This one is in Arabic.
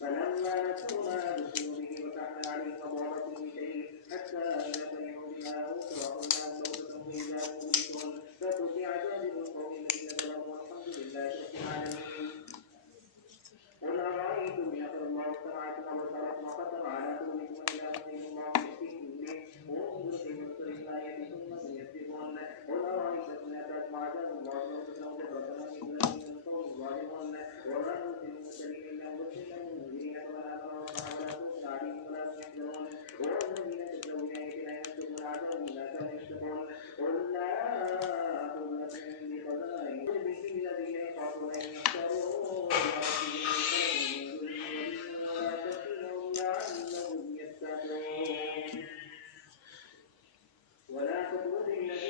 فلما نسوا ما ذكروا به فتحنا عليهم أبواب كل شيء حتى إذا فرحوا بما أوتوا أخذناهم بغتة فإذا هم مبلسون فقطع دابر القوم الذين ظلموا والحمد لله رب العالمين. قل أرأيتم إن أخذ الله سمعكم وبصركم وختم على قلوبكم إلى من الله يأتيكم به وانظر كيف نصرف الآيات ثم هم يكذبون. قل أرأيتم إن أتاكم عذاب الله موتة أو جبرة من الذين القوم الظالمون وما نرسل المرسلين إلا مبشرين ومنذرين فمن آمن وصلح ولا خوف عليهم ولا هم يحزنون والذين كذبوا بآياتنا يمسهم العذاب بما كانوا يفسقون. قل لا أقول لكم إني خزائن الذين يخافون أن يحشروا ولا تطرد الذين